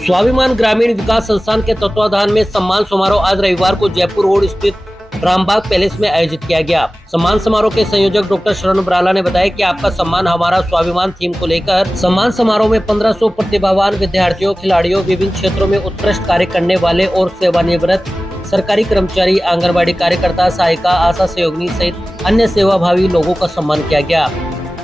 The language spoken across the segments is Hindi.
स्वाभिमान ग्रामीण विकास संस्थान के तत्वाधान में सम्मान समारोह आज रविवार को जयपुर रोड स्थित रामबाग पैलेस में आयोजित किया गया। सम्मान समारोह के संयोजक डॉक्टर शरण बराला ने बताया कि आपका सम्मान हमारा स्वाभिमान थीम को लेकर सम्मान समारोह में 1500 प्रतिभावान विद्यार्थियों, खिलाड़ियों, विभिन्न क्षेत्रों में उत्कृष्ट कार्य करने वाले और सेवानिवृत्त सरकारी कर्मचारी, आंगनबाड़ी कार्यकर्ता, सहायिका, आशा सहयोगिनी सहित अन्य सेवाभावी लोगों का सम्मान किया गया।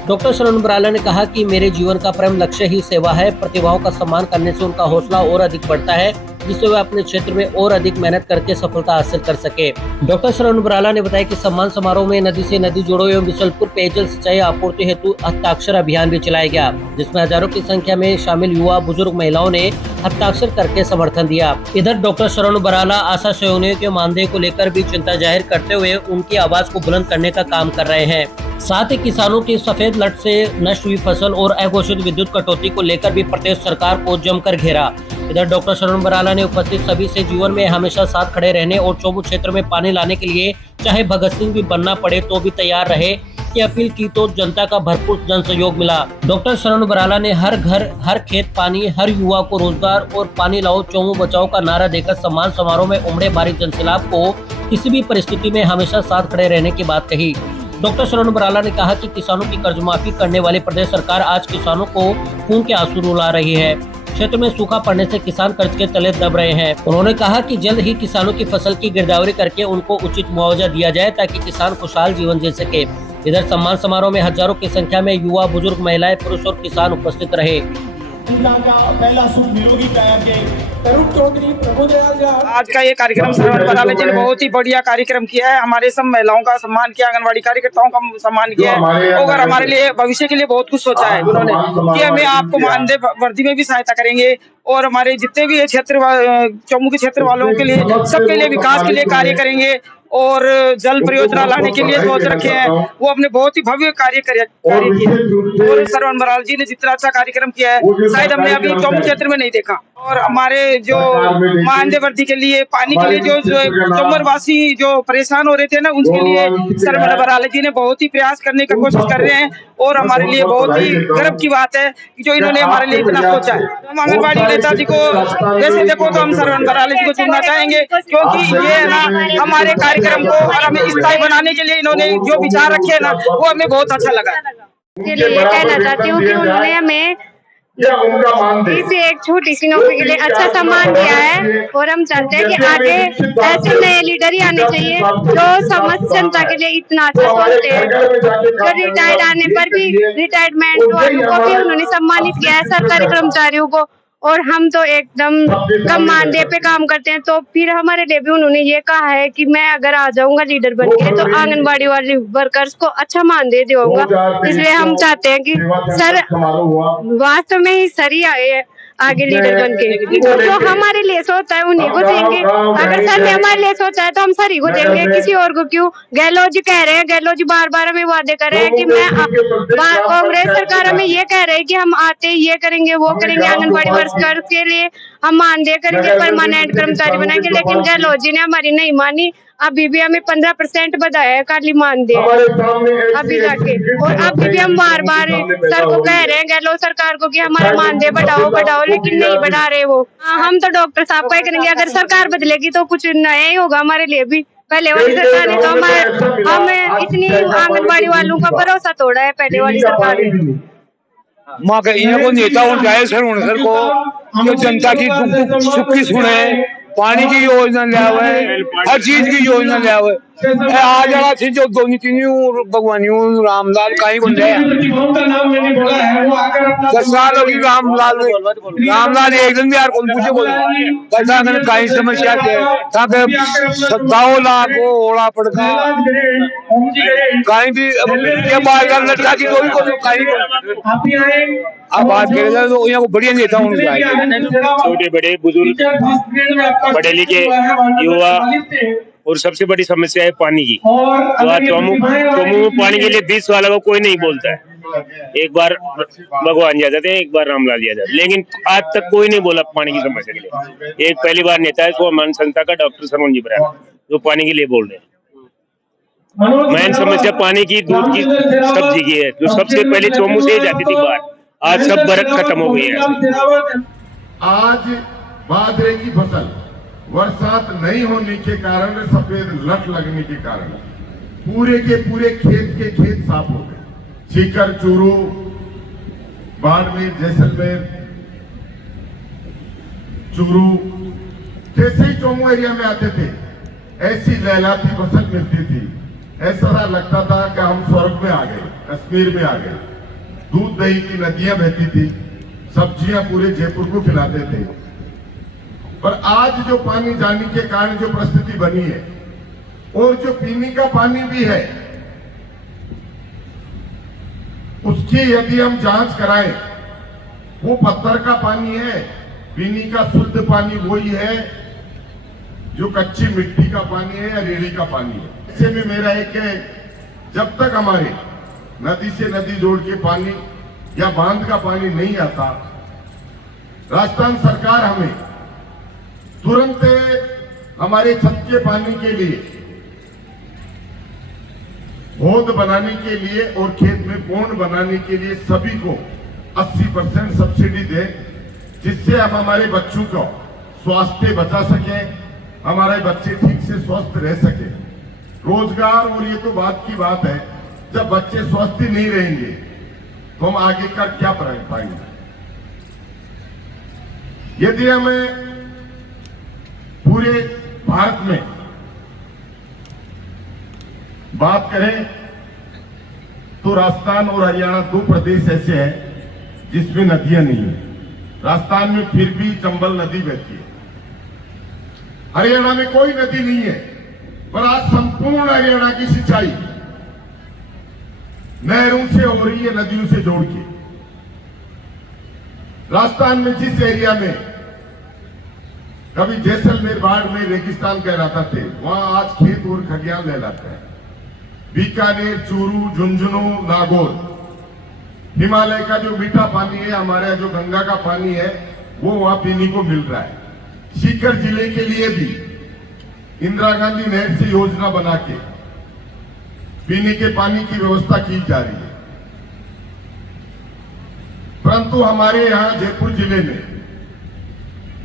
डॉक्टर शरण बराला ने कहा कि मेरे जीवन का परम लक्ष्य ही सेवा है। प्रतिभाओं का सम्मान करने से उनका हौसला और अधिक बढ़ता है, जिससे वे अपने क्षेत्र में और अधिक मेहनत करके सफलता हासिल कर सके। डॉक्टर शरण बराला ने बताया कि सम्मान समारोह में नदी से नदी जोड़ो एवं बिशलपुर पेयजल सिंचाई आपूर्ति हेतु हस्ताक्षर अभियान भी चलाया गया, जिसमें हजारों की संख्या में शामिल युवा, बुजुर्ग, महिलाओं ने हस्ताक्षर करके समर्थन दिया। इधर डॉक्टर शरण बराला आशा सहयोगियों के मानदेय को लेकर भी चिंता जाहिर करते हुए उनकी आवाज को बुलंद करने का काम कर रहे हैं। साथ ही किसानों की सफेद लट से नष्ट हुई फसल और अघोषित विद्युत कटौती को लेकर भी प्रदेश सरकार को जमकर घेरा। इधर डॉक्टर शरण बराला ने उपस्थित सभी से जीवन में हमेशा साथ खड़े रहने और चौमुख क्षेत्र में पानी लाने के लिए चाहे भगत सिंह भी बनना पड़े तो भी तैयार रहे की अपील की, तो जनता का भरपूर जन सहयोग मिला। डॉक्टर शरण बराला ने हर घर, हर खेत पानी, हर युवा को रोजगार और पानी लाओ, चौमू बचाओ का नारा देकर सम्मान समारोह में उमड़े भारी जनसैलाब को किसी भी परिस्थिति में हमेशा साथ खड़े रहने की बात कही। डॉक्टर शरण बराला ने कहा कि किसानों की कर्ज माफी करने वाली प्रदेश सरकार आज किसानों को खून के आंसू रुला रही है। क्षेत्र में सूखा पड़ने से किसान कर्ज के तले दब रहे हैं। उन्होंने कहा कि जल्द ही किसानों की फसल की गिरदावरी करके उनको उचित मुआवजा दिया जाए ताकि किसान खुशहाल जीवन जी सके। इधर सम्मान समारोह में हजारों की संख्या में युवा, बुजुर्ग, महिलाएं, पुरुष और किसान उपस्थित रहे। पहला सुख निरोगी काया के तरुण चौधरी प्रभुदयाल आज का ये कार्यक्रम शरण बराला जी ने बहुत ही बढ़िया कार्यक्रम किया है। हमारे सब महिलाओं का सम्मान किया, आंगनबाड़ी कार्यकर्ताओं का सम्मान किया है और हमारे लिए भविष्य के लिए बहुत कुछ सोचा है उन्होंने कि हमें आपको मानदेय वृद्धि में भी सहायता करेंगे और हमारे जितने भी क्षेत्र चौमू के क्षेत्र वालों के लिए सबके लिए विकास के लिए कार्य करेंगे और जल परियोजना लाने के लिए सोच रखे हैं। वो अपने बहुत ही भव्य कार्य किए और शरण बराला जी ने जितना अच्छा कार्यक्रम किया है शायद हमने अभी चौमू क्षेत्र में नहीं देखा। और हमारे जो मानदेय वृद्धि के लिए, पानी के लिए जो चौमरवासी जो परेशान हो रहे थे ना, उसके लिए शरण बराला जी ने बहुत ही प्रयास करने का कोशिश कर रहे हैं और हमारे लिए बहुत ही गर्व की बात है कि जो इन्होंने हमारे लिए इतना सोचा है। हम आंगनबाड़ी नेताजी को वैसे देखो तो हम शरण बराला जी को चुनना चाहेंगे, क्योंकि ये है ना हमारे कार्यक्रम को और हमें स्थायी बनाने के लिए इन्होंने जो विचार रखे है ना, वो हमें बहुत अच्छा लगा। के लिए कहना चाहती हूँ कि उन्होंने हमें किसी एक छोटी सी नौकरी के लिए अच्छा सम्मान दिया है और हम चाहते हैं कि आगे ऐसे नए लीडर ही आने चाहिए जो समस्त जनता के लिए इतना अच्छा सोचते हैं। जो रिटायर्ड आने पर भी रिटायरमेंट वालों को भी उन्होंने सम्मानित किया है, सरकारी कर्मचारियों को, और हम तो एकदम कम मानदेय पे काम करते हैं। तो फिर हमारे लिए भी उन्होंने ये कहा है कि मैं अगर आ जाऊंगा लीडर बन के तो आंगनबाड़ी वाले वर्कर्स को अच्छा मानदेय दूंगा। इसलिए हम चाहते हैं कि सर वास्तव में ही सर ही आगे लीडर बन के जो हमारे लिए सोचता है उन्हीं को देंगे। अगर सर ने हमारे लिए सोचा है तो हम सर ही को देंगे, किसी और को क्यों। गहलोत जी कह रहे हैं, गहलोत जी बार बार हमें वादे कर रहे हैं कि मैं कांग्रेस सरकार हमें ये कह रही है कि हम आते ये करेंगे वो करेंगे, आंगनबाड़ी वर्कर्स के लिए हम मानदेय करेंगे, परमानेंट कर्मचारी बनाएंगे, लेकिन गहलोत जी ने हमारी नहीं मानी। अभी भी हमें 15% बढ़ाया है खाली मानदेय अभी जाके, और अभी भी हम बार बार सर को कह रहे हैं, गहलोत सरकार को, कि हमारा मानदेय बढ़ाओ बढ़ाओ, लेकिन नहीं बढ़ा रहे वो। हम तो डॉक्टर साहब का ही करेंगे। अगर सरकार बदलेगी तो कुछ नया ही होगा हमारे लिए भी। पहले वाली सरकार ने तो हमें इतनी आंगनबाड़ी वालों का भरोसा तोड़ा है पहले वाली सरकार ने। माँ को नेता होना चाहिए सर को, जो जनता की दुख सुख की सुने, पानी की योजना लिया हुआ है, हर चीज की योजना लिया हुआ है। आज वाला चीज जो दोनों तीन भगवान रामलाल का ही बन गया 10 साल होगी रामलाल एक दिन भी यार कौन पूछे बोल कहीं समस्या सत्ताओं लाख को ओला पड़ता कहीं भी लड़का की कोई कहीं अब बात करें तो यहाँ को बढ़िया नेता होना चाहिए। छोटे बड़े बुजुर्ग, पढ़े लिखे युवा, और सबसे बड़ी समस्या है पानी की। तो आज चौमू में पानी के लिए 20 साल को कोई नहीं बोलता है। एक बार भगवान जी आ जाते हैं, एक बार रामलाल जी आ जाते हैं, लेकिन आज तक कोई नहीं बोला पानी की समस्या के लिए। एक पहली बार नेता है स्वाभिमान संस्था का डॉक्टर शरण जी बराला जो पानी के लिए बोल रहे हैं। मेन समस्या पानी की, दूध की, सब्जी की है, जो सबसे पहले चौमू से ही जाती थी बाहर। आज सब बरत खत्म हो गई है। आज बाजरे की फसल बरसात नहीं होने के कारण, सफेद लट लगने के कारण पूरे के पूरे खेत साफ हो गए। सीकर, चूरू, बाड़मेर, जैसलमेर, चूरू जैसे ही चोमू एरिया में आते थे ऐसी लहलाती फसल मिलती थी। ऐसा लगता था कि हम स्वर्ग में आ गए, कश्मीर में आ गए। दूध दही की नदियां बहती थी, सब्जियां पूरे जयपुर को खिलाते थे। पर आज जो पानी जाने के कारण जो परिस्थिति बनी है, और जो पीने का पानी भी है उसकी यदि हम जांच कराएं, वो पत्थर का पानी है। पीने का शुद्ध पानी वही है जो कच्ची मिट्टी का पानी है या रेड़ी का पानी है। ऐसे में मेरा एक है, जब तक हमारे नदी से नदी जोड़ के पानी या बांध का पानी नहीं आता, राजस्थान सरकार हमें तुरंत हमारे छत के पानी के लिए, होद बनाने के लिए और खेत में पौंड बनाने के लिए सभी को 80% सब्सिडी दे, जिससे हम हमारे बच्चों को स्वास्थ्य बचा सके, हमारे बच्चे ठीक से स्वस्थ रह सके। रोजगार, और ये तो बात की बात है, जब बच्चे स्वस्थ ही नहीं रहेंगे तो हम आगे कर क्या पाएंगे। यदि हमें पूरे भारत में बात करें तो राजस्थान और हरियाणा 2 प्रदेश ऐसे हैं जिसमें नदियां नहीं है। राजस्थान में फिर भी चंबल नदी बहती है, हरियाणा में कोई नदी नहीं है, पर आज संपूर्ण हरियाणा की सिंचाई नहरों से हो रही है, नदियों से जोड़ के। राजस्थान में जिस एरिया में कभी जैसलमेर, बाड़मेर रेगिस्तान कहलाता थे, वहां आज खेत और खलियान लहलाते हैं। बीकानेर, चूरू, झुंझुनू, नागौर, हिमालय का जो मीठा पानी है, हमारे जो गंगा का पानी है, वो वहां पीने को मिल रहा है। सीकर जिले के लिए भी इंदिरा गांधी नहर से योजना बना के पीने के पानी की व्यवस्था की जा रही है। परंतु हमारे यहां जयपुर जिले में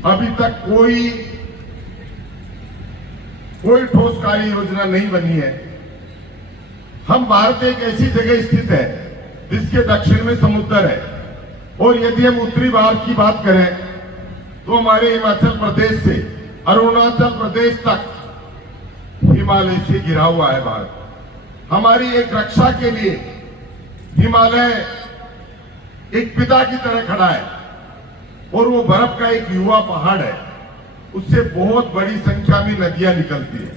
अभी तक कोई ठोस कार्य योजना नहीं बनी है। हम भारत एक ऐसी जगह स्थित है जिसके दक्षिण में समुद्र है, और यदि हम उत्तरी भारत की बात करें तो हमारे हिमाचल प्रदेश से अरुणाचल प्रदेश तक हिमालय से घिरा हुआ है भारत। हमारी एक रक्षा के लिए हिमालय एक पिता की तरह खड़ा है, और वो बर्फ का एक युवा पहाड़ है, उससे बहुत बड़ी संख्या में नदियां निकलती है,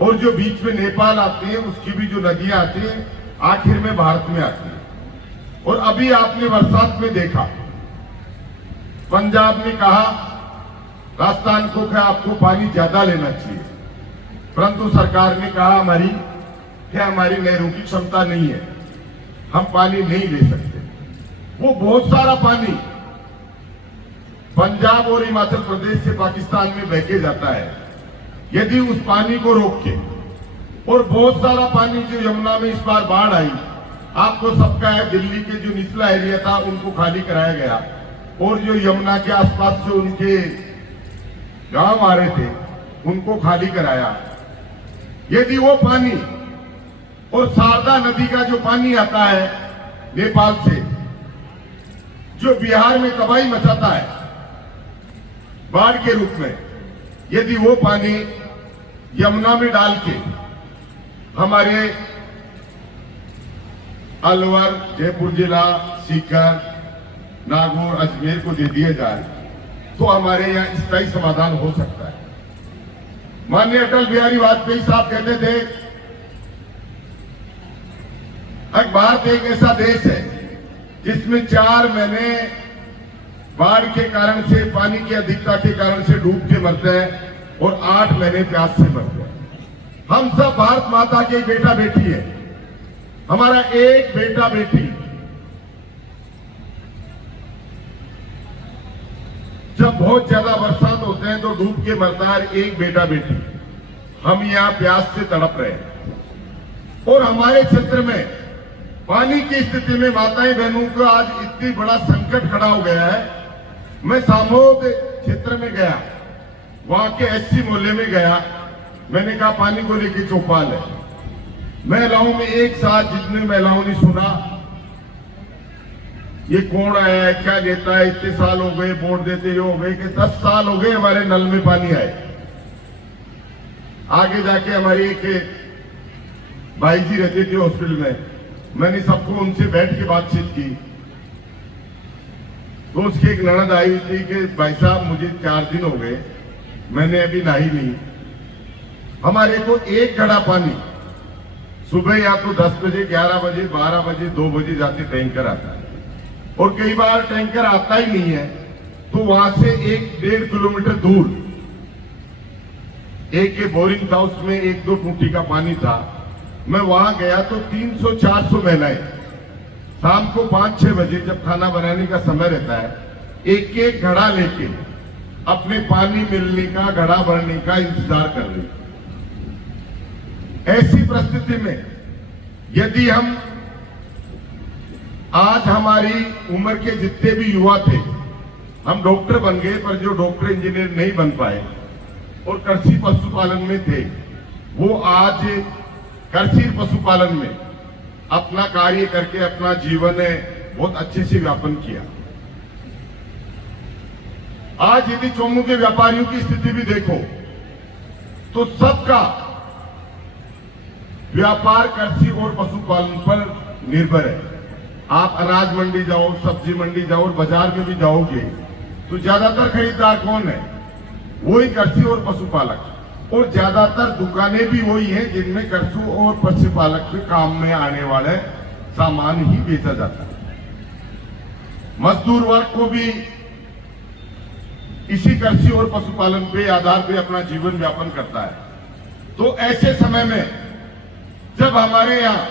और जो बीच में नेपाल आती है उसकी भी जो नदियां आती हैं आखिर में भारत में आती है। और अभी आपने बरसात में देखा, पंजाब ने कहा राजस्थान को क्या आपको पानी ज्यादा लेना चाहिए, परंतु सरकार ने कहा हमारी नहरों की क्षमता नहीं है, हम पानी नहीं ले सकते। वो बहुत सारा पानी पंजाब और हिमाचल प्रदेश से पाकिस्तान में बह के जाता है। यदि उस पानी को रोक के, और बहुत सारा पानी जो यमुना में इस बार बाढ़ आई, आपको सबका है, दिल्ली के जो निचला एरिया था उनको खाली कराया गया, और जो यमुना के आसपास जो उनके गांव आ रहे थे उनको खाली कराया। यदि वो पानी और शारदा नदी का जो पानी आता है नेपाल से, जो बिहार में तबाही मचाता है बाढ़ के रूप में, यदि वो पानी यमुना में डाल के हमारे अलवर, जयपुर जिला, सीकर, नागौर, अजमेर को दे दिए जाए तो हमारे यहाँ स्थायी समाधान हो सकता है। माननीय अटल बिहारी वाजपेयी साहब कहते थे, भारत एक ऐसा देश है जिसमें 4 महीने बाढ़ के कारण से, पानी की अधिकता के कारण से डूब के मरते हैं, और 8 महीने प्यास से मरते हैं। हम सब भारत माता के बेटा बेटी है, हमारा एक बेटा बेटी जब बहुत ज्यादा बरसात होते हैं तो डूब के मरता है एक बेटा बेटी। हम यहां प्यास से तड़प रहे हैं, और हमारे क्षेत्र में पानी की स्थिति में माताएं बहनों को आज इतनी बड़ा संकट खड़ा हो गया है मैं सामोद क्षेत्र में गया, वहां के एससी मोहल्ले में गया, मैंने कहा पानी को लेके चौपाल है। महिलाओं में एक साथ जितने महिलाओं ने सुना, ये कौन आया है, क्या देता है, इतने साल हो गए वोट देते हो गए कि 10 साल हो गए हमारे नल में पानी आए। आगे जाके हमारी एक भाई जी रहते थे हॉस्पिटल में, मैंने सबको उनसे बैठ के बातचीत की, तो उसकी एक ननद आई हुई थी कि भाई साहब मुझे 4 दिन हो गए, मैंने अभी नहाई नहीं। हमारे को एक घड़ा पानी सुबह या तो 10 बजे, 11 बजे, 12 बजे, 2 बजे जाके टैंकर आता है, और कई बार टैंकर आता ही नहीं है, तो वहां से 1-1.5 किलोमीटर दूर एक बोरिंग था, उसमें 1-2 टूटी का पानी था। मैं वहां गया तो 300-400 महिलाएं शाम को 5-6 बजे जब खाना बनाने का समय रहता है, एक घड़ा लेके अपने पानी मिलने का, घड़ा भरने का इंतजार कर रही। ऐसी परिस्थिति में यदि हम आज हमारी उम्र के जितने भी युवा थे, हम डॉक्टर बन गए, पर जो डॉक्टर इंजीनियर नहीं बन पाए और कृषि पशुपालन में थे, वो आज कृषि पशुपालन में अपना कार्य करके अपना जीवन बहुत अच्छे से व्यापन किया। आज यदि चौमू के व्यापारियों की स्थिति भी देखो तो सबका व्यापार कृषि और पशुपालन पर निर्भर है। आप अनाज मंडी जाओ, सब्जी मंडी जाओ और बाजार में भी जाओगे तो ज्यादातर खरीदार कौन है? वही कृषि और पशुपालक, और ज्यादातर दुकानें भी वही हैं जिनमें कृषि और पशुपालक के काम में आने वाले सामान ही बेचा जाता है। मजदूर वर्ग को भी इसी कृषि और पशुपालन पे आधार पे अपना जीवन व्यापन करता है। तो ऐसे समय में जब हमारे यहाँ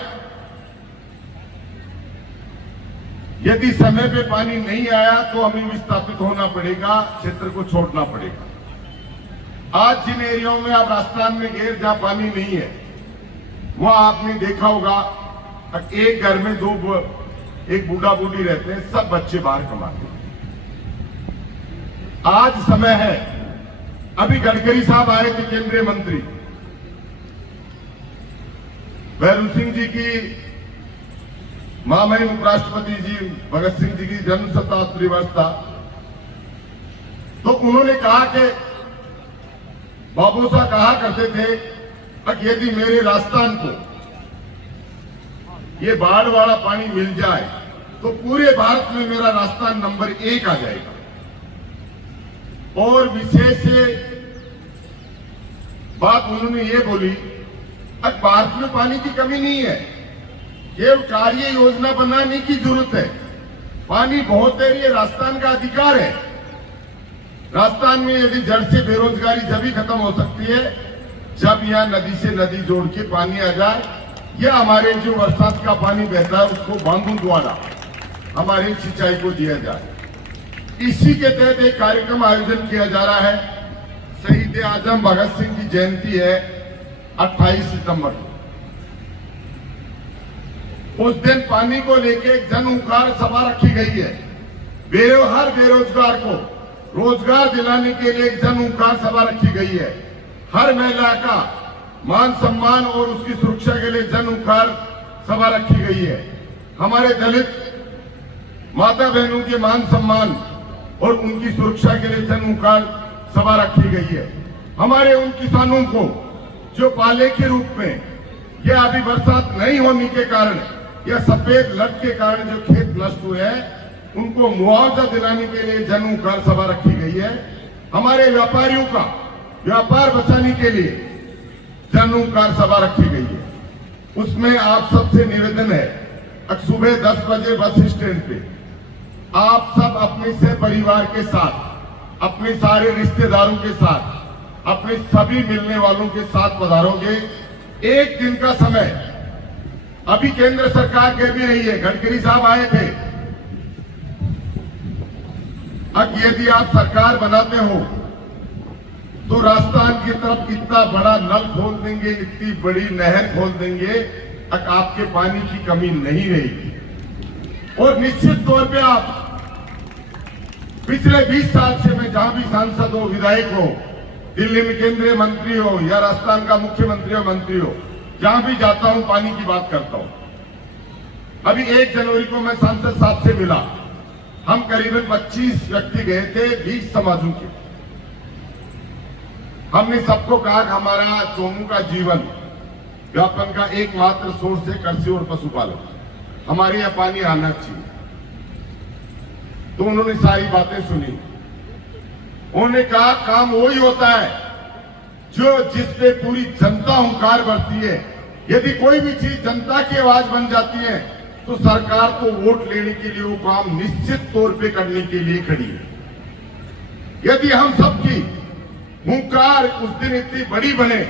यदि समय पे पानी नहीं आया तो हमें विस्थापित होना पड़ेगा, क्षेत्र को छोड़ना पड़ेगा। आज जिन एरियाओं में आप राजस्थान में गए जहां पानी नहीं है, वहां आपने देखा होगा एक घर में एक बूढ़ा बूढ़ी रहते हैं, सब बच्चे बाहर कमाते हैं। आज समय है, अभी गडकरी साहब आए थे केंद्रीय मंत्री, भैरू सिंह जी की महामहिम उपराष्ट्रपति जी भगत सिंह जी की जन्म शताब्दी वर्ष था, तो उन्होंने कहा कि बाबू साहब कहा करते थे कि यदि मेरे राजस्थान को ये बाढ़ वाला पानी मिल जाए तो पूरे भारत में मेरा राजस्थान नंबर 1 आ जाएगा। और विशेष बात उन्होंने ये बोली, अब भारत में पानी की कमी नहीं है, केवल कार्य योजना बनाने की जरूरत है। पानी बहुत है, ये राजस्थान का अधिकार है। राजस्थान में यदि जड़ से बेरोजगारी जब खत्म हो सकती है जब यहाँ नदी से नदी जोड़ के पानी आ जाए, या हमारे जो बरसात का पानी बहता है उसको बांधों द्वारा हमारे सिंचाई को दिया जाए। इसी के तहत एक कार्यक्रम आयोजन किया जा रहा है। शहीद आजम भगत सिंह की जयंती है 28 सितंबर को। उस दिन पानी को लेकर एक जन उखाड़ सभा रखी गई है। हर बेरोजगार को रोजगार दिलाने के लिए एक जन उखाड़ सभा रखी गई है। हर महिला का मान सम्मान और उसकी सुरक्षा के लिए जन उखाड़ सभा रखी गई है। हमारे दलित माता बहनों के मान सम्मान और उनकी सुरक्षा के लिए जन उखाड़ सभा रखी गई है। हमारे उन किसानों को जो पाले के रूप में या अभी बरसात नहीं होने के कारण या सफेद लट के कारण जो खेत नष्ट हुए हैं उनको मुआवजा दिलाने के लिए जन उखाड़ सभा रखी गई है। हमारे व्यापारियों का व्यापार बचाने के लिए जन उखाड़ सभा रखी गई है। उसमें आप सबसे निवेदन है, सुबह 10 बजे बस स्टैंड पे आप सब अपने से परिवार के साथ, अपने सारे रिश्तेदारों के साथ, अपने सभी मिलने वालों के साथ पधारोगे। एक दिन का समय अभी केंद्र सरकार कह भी रही है, गडकरी साहब आए थे, अब यदि आप सरकार बनाते हो तो राजस्थान की तरफ इतना बड़ा नल खोल देंगे, इतनी बड़ी नहर खोल देंगे, अब आपके पानी की कमी नहीं रहेगी। और निश्चित तौर पे आप पिछले 20 साल से मैं जहां भी सांसद हो, विधायक हो, दिल्ली में केंद्रीय मंत्री हो या राजस्थान का मुख्यमंत्री हो, मंत्री हो, जहां भी जाता हूं पानी की बात करता हूं। अभी 1 जनवरी को मैं सांसद साहब से मिला। हम करीबन 25 व्यक्ति गए थे 20 समाजों के। हमने सबको कहा कि हमारा चोमू का जीवन व्यापन का एकमात्र सोर्स है कृषि और पशुपालन, हमारे यहाँ पानी आना चाहिए। तो उन्होंने सारी बातें सुनी। उन्होंने कहा काम वही होता है जो जिस पे पूरी जनता हुंकार भरती है। यदि कोई भी चीज जनता की आवाज बन जाती है तो सरकार को वोट लेने के लिए वो काम निश्चित तौर पे करने के लिए खड़ी है। यदि हम सबकी हुंकार उस दिन इतनी बड़ी बने,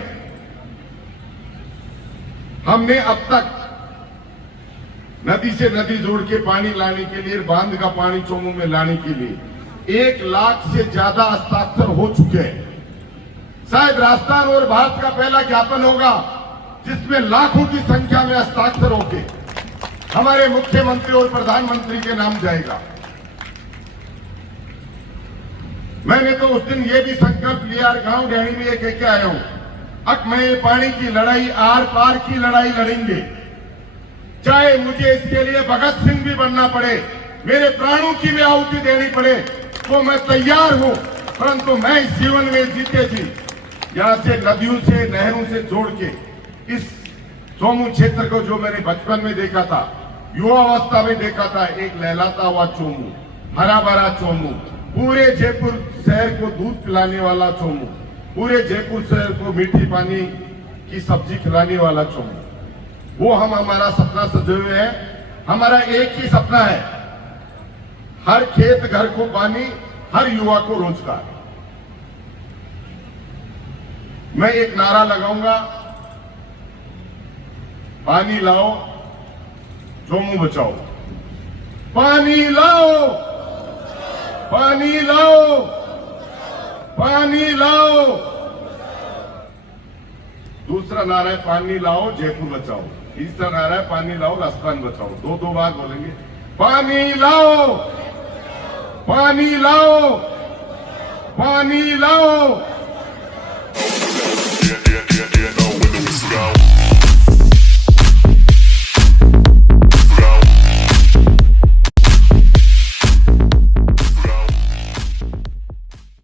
हमने अब तक नदी से नदी जोड़ के पानी लाने के लिए, बांध का पानी चोमू में लाने के लिए 1 लाख से ज्यादा हस्ताक्षर हो चुके हैं। शायद राजस्थान और भारत का पहला ज्ञापन होगा जिसमें लाखों की संख्या में हस्ताक्षर होके हमारे मुख्यमंत्री और प्रधानमंत्री के नाम जाएगा। मैंने तो उस दिन ये भी संकल्प लिया, गांव डेहरी में ये कह के आया हूं, अब मैं पानी की लड़ाई, आर पार की लड़ाई लड़ेंगे, चाहे मुझे इसके लिए भगत सिंह भी बनना पड़े, मेरे प्राणों की भी आहुति देनी पड़े, तो मैं तैयार हूं। परंतु मैं इस जीवन में जीते जी यहां से नदियों से, नहरों से जोड़ के इस चोमू क्षेत्र को, जो मैंने बचपन में देखा था, युवावस्था में देखा था, एक लहलाता हुआ चोमू, हरा भरा चोमू, पूरे जयपुर शहर को दूध पिलाने वाला चोमू, पूरे जयपुर शहर को मीठी पानी की सब्जी खिलाने वाला चोमू, वो हम हमारा सपना सजे हुए हैं। हमारा एक ही सपना है, हर खेत घर को पानी, हर युवा को रोजगार। मैं एक नारा लगाऊंगा, पानी लाओ चोमू बचाओ, पानी लाओ, पानी लाओ, पानी लाओ। दूसरा नारा है पानी लाओ जयपुर बचाओ, तीसरा नारा है पानी लाओ राजस्थान बचाओ। 2-2 बार बोलेंगे, पानी लाओ, पानी लाओ, पानी लाओ।